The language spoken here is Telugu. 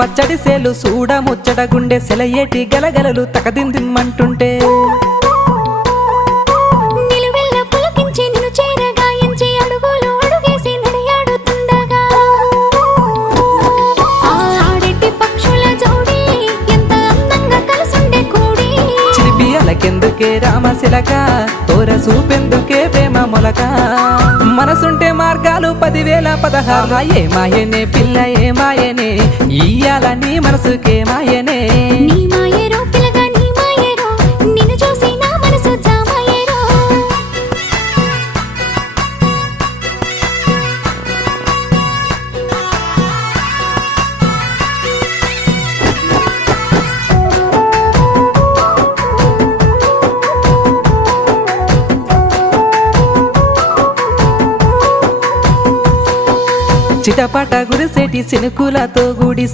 పచ్చడి సేలు సూడ ముచ్చట గుండె సెలయేటి గలగలలు తకదిందిమ్మంటుంటే నిలువెల్ల పులకించి నిన్ను చేరగాయించి అడుగులు అడుగేసి నడియాడుతుండగా ఆడెట్టి పక్షుల జోడి ఎంత అందంగా కలుసుండే కూడి చిలిపియలకెందుకే రామశిలక తోర సూపెందుకే ప్రేమ మొలక మనసుంటే మార్గాలు 10,016 ఏమాయనే పిల్ల ఏమాయనే ఇయ్యాల నీ మనసుకే మాయనే నీ మాయేరో పిల్లగా నీ మాయేరో నిన్ను చూసి నా మనసు జామాయేరో చిటపట గురిసేటి సినుకులతో గుడి